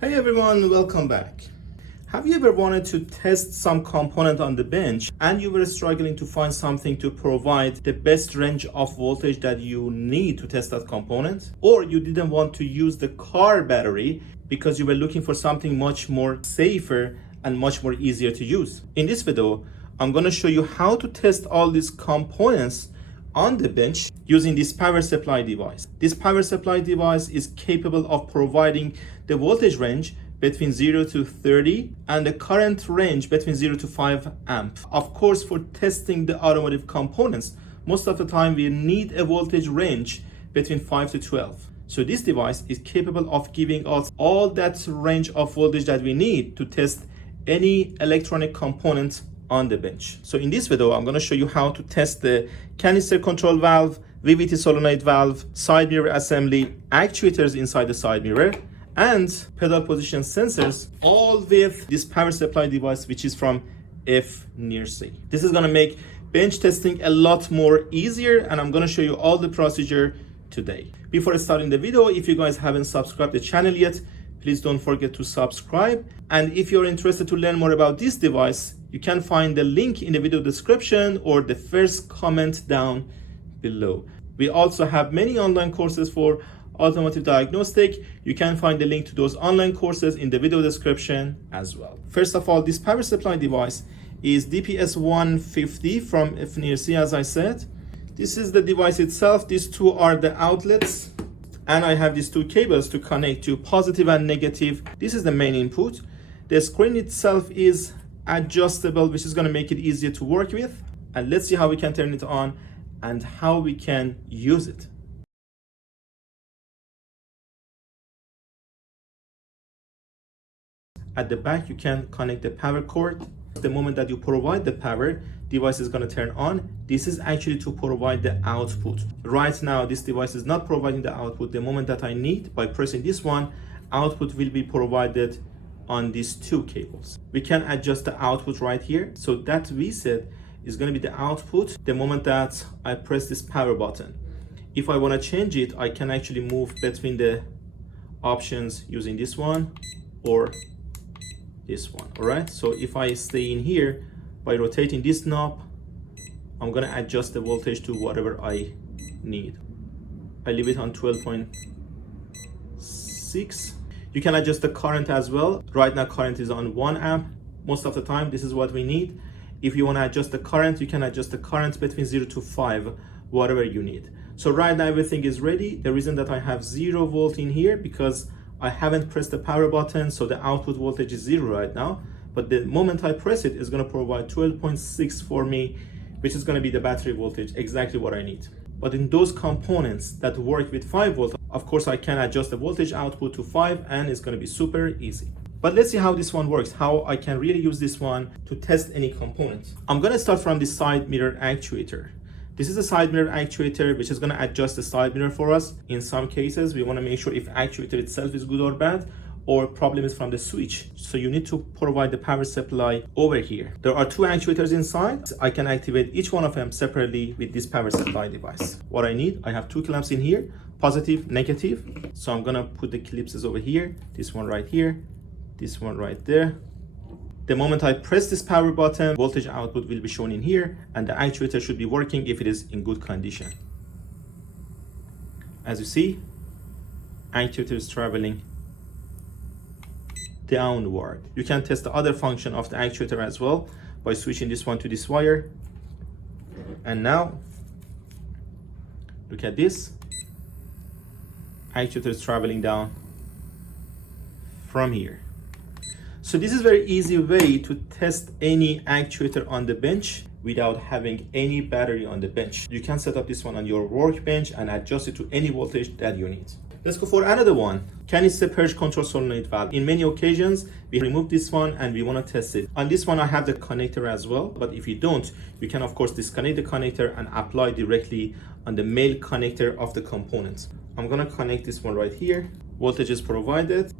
Hey everyone, welcome back. Have you ever wanted to test some component on the bench and you were struggling to find something to provide the best range of voltage that you need to test that component? Or you didn't want to use the car battery because you were looking for something much more safer and much more easier to use? In this video, I'm going to show you how to test all these components on the bench using this power supply device. This power supply device is capable of providing the voltage range between 0 to 30 and the current range between 0 to 5 amp. Of course, for testing the automotive components, most of the time we need a voltage range between 5 to 12. So this device is capable of giving us all that range of voltage that we need to test any electronic component on the bench. So in this video, I'm going to show you how to test the canister control valve, VVT solenoid valve, side mirror assembly, actuators inside the side mirror, and pedal position sensors, all with this power supply device, which is from Fnirsi. This is going to make bench testing a lot more easier, and I'm going to show you all the procedure today. Before starting the video, if you guys haven't subscribed to the channel yet, please don't forget to subscribe. And if you're interested to learn more about this device, you can find the link in the video description or the first comment down below. We also have many online courses for Automotive Diagnostic. You can find the link to those online courses in the video description as well. First of all, this power supply device is DPS-150 from Fnirsi, as I said. This is the device itself. These two are the outlets. And I have these two cables to connect to positive and negative. This is the main input. The screen itself is adjustable, which is going to make it easier to work with. And let's see how we can turn it on and how we can use it. At the back, you can connect the power cord. The moment that you provide the power, device is going to turn on. This is actually to provide the output. Right now, this device is not providing the output. The moment that I need, by pressing this one, output will be provided on these two cables. We can adjust the output right here. So that VSET is going to be the output the moment that I press this power button. If I want to change it, I can actually move between the options using this one or this one. All right, so if I stay in here by rotating this knob, I'm going to adjust the voltage to whatever I need. I leave it on 12.6. You can adjust the current as well. Right now current is on 1 amp. Most of the time this is what we need. If you want to adjust the current, you can adjust the current between 0 to 5, whatever you need. So right now everything is ready. The reason that I have 0 volt in here because I haven't pressed the power button, so the output voltage is 0 right now. But the moment I press it, it's going to provide 12.6 for me, which is going to be the battery voltage, exactly what I need. But in those components that work with 5 volt, of course I can adjust the voltage output to 5 and it's going to be super easy. But let's see how this one works, how I can really use this one to test any component. I'm going to start from the side mirror actuator. This is a side mirror actuator which is going to adjust the side mirror for us. In some cases, we want to make sure if actuator itself is good or bad, or problem is from the switch. So you need to provide the power supply over here. There are two actuators inside. I can activate each one of them separately with this power supply device. What I need, I have two clamps in here, positive, negative. So I'm gonna put the clips over here, this one right here, this one right there. The moment I press this power button, voltage output will be shown in here and the actuator should be working if it is in good condition. As you see, actuator is traveling downward. You can test the other function of the actuator as well by switching this one to this wire. And now, look at this. Actuator is traveling down from here. So this is a very easy way to test any actuator on the bench without having any battery on the bench. You can set up this one on your workbench and adjust it to any voltage that you need. Let's go for another one. Canister purge control solenoid valve. In many occasions, we remove this one and we want to test it. On this one, I have the connector as well. But if you don't, you can of course disconnect the connector and apply directly on the male connector of the components. I'm going to connect this one right here. Voltage is provided.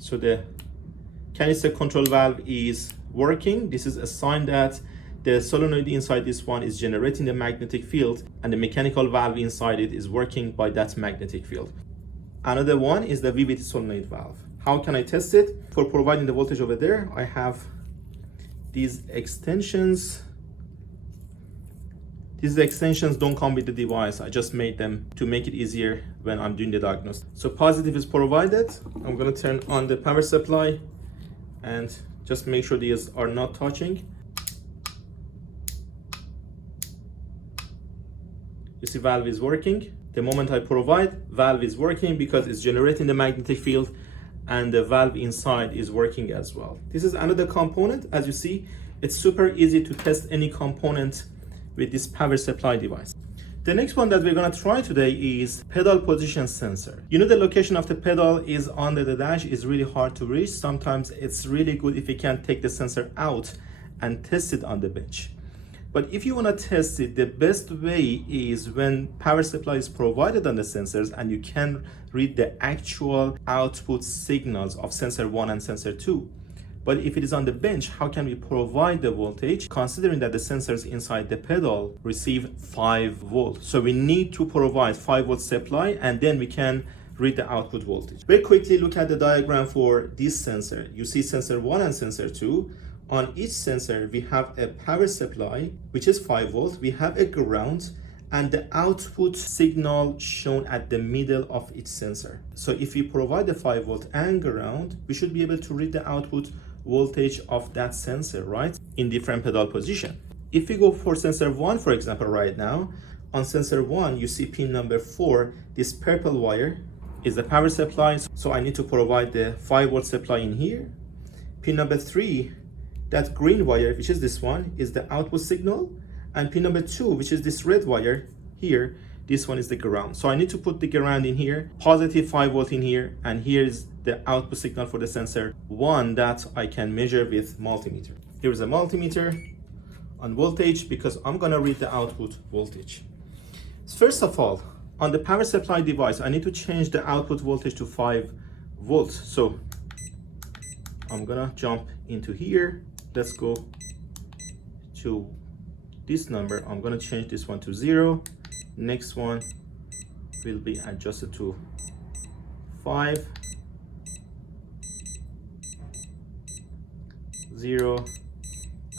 So the canister control valve is working. This is a sign that the solenoid inside this one is generating the magnetic field and the mechanical valve inside it is working by that magnetic field. Another one is the VVT solenoid valve. How can I test it? For providing the voltage over there, I have these extensions. These extensions don't come with the device. I just made them to make it easier when I'm doing the diagnosis. So positive is provided. I'm gonna turn on the power supply and just make sure these are not touching. You see valve is working. The moment I provide, valve is working because it's generating the magnetic field, and the valve inside is working as well. This is another component. As you see, it's super easy to test any component with this power supply device. The next one that we're gonna try today is pedal position sensor. You know, the location of the pedal is under the dash is really hard to reach. Sometimes it's really good if you can take the sensor out and test it on the bench. But if you want to test it, the best way is when power supply is provided on the sensors and you can read the actual output signals of sensor 1 and sensor 2. But if it is on the bench, how can we provide the voltage considering that the sensors inside the pedal receive 5 volts? So we need to provide 5 volt supply and then we can read the output voltage. Very quickly look at the diagram for this sensor. You see sensor 1 and sensor 2. On each sensor, we have a power supply, which is 5 volts. We have a ground and the output signal shown at the middle of each sensor. So if we provide the 5 volt and ground, we should be able to read the output voltage of that sensor, right? In different pedal position. If we go for sensor 1, for example, right now, on sensor 1, you see pin number 4, this purple wire is the power supply. So I need to provide the 5 volt supply in here. Pin number 3, that green wire, which is this one, is the output signal. And pin number 2, which is this red wire here, this one is the ground. So I need to put the ground in here, positive 5 volt in here, and here is the output signal for the sensor 1 that I can measure with multimeter. Here is a multimeter on voltage because I'm gonna read the output voltage. First of all, on the power supply device, I need to change the output voltage to 5 volts. So I'm gonna jump into here. Let's go to this number. I'm gonna change this one to 0. Next one will be adjusted to 5, 0,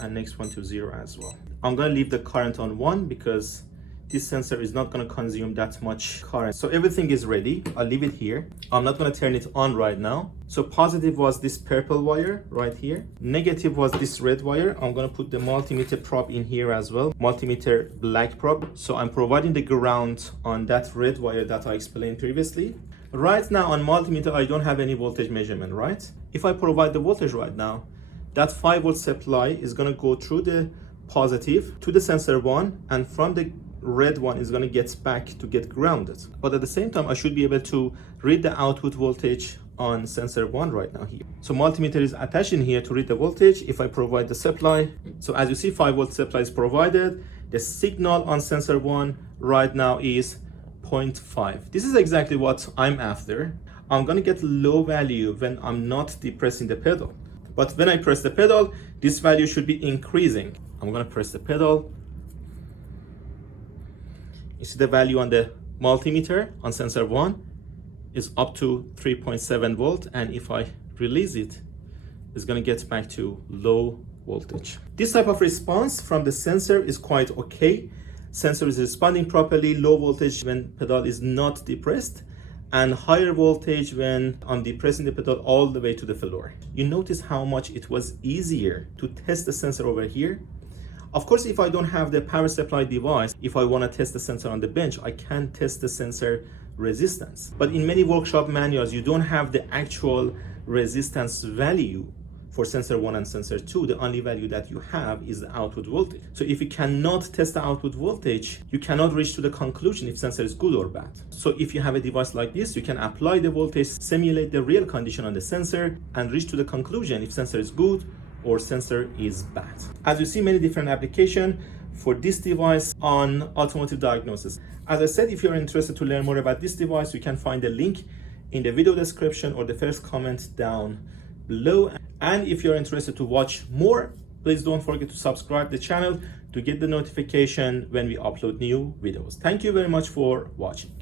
and next one to 0 as well. I'm gonna leave the current on 1 because this sensor is not going to consume that much current. So everything is ready. I'll leave it here. I'm not going to turn it on right now. So positive was this purple wire right here. Negative was this red wire. I'm going to put the multimeter probe in here as well. Multimeter black probe. So I'm providing the ground on that red wire that I explained previously. Right now on multimeter, I don't have any voltage measurement, right? If I provide the voltage right now, that 5 volt supply is going to go through the positive to the sensor 1, and from the red one is going to get back to get grounded. But at the same time, I should be able to read the output voltage on sensor 1 right now here. So multimeter is attached in here to read the voltage if I provide the supply. So as you see, 5 volt supply is provided. The signal on sensor 1 right now is 0.5. This is exactly what I'm after. I'm going to get low value when I'm not depressing the pedal. But when I press the pedal, this value should be increasing. I'm going to press the pedal. You see the value on the multimeter on sensor 1 is up to 3.7 volt, and if I release it, it's going to get back to low voltage. This type of response from the sensor is quite okay. Sensor is responding properly, low voltage when pedal is not depressed, and higher voltage when I'm depressing the pedal all the way to the floor. You notice how much it was easier to test the sensor over here. Of course, if I don't have the power supply device, if I want to test the sensor on the bench, I can test the sensor resistance. But in many workshop manuals, you don't have the actual resistance value for sensor 1 and sensor 2. The only value that you have is the output voltage. So if you cannot test the output voltage, you cannot reach to the conclusion if sensor is good or bad. So if you have a device like this, you can apply the voltage, simulate the real condition on the sensor, and reach to the conclusion if sensor is good or sensor is bad. As you see, many different applications for this device on automotive diagnosis. As I said, if you're interested to learn more about this device, you can find the link in the video description or the first comment down below. And if you're interested to watch more, please don't forget to subscribe the channel to get the notification when we upload new videos. Thank you very much for watching.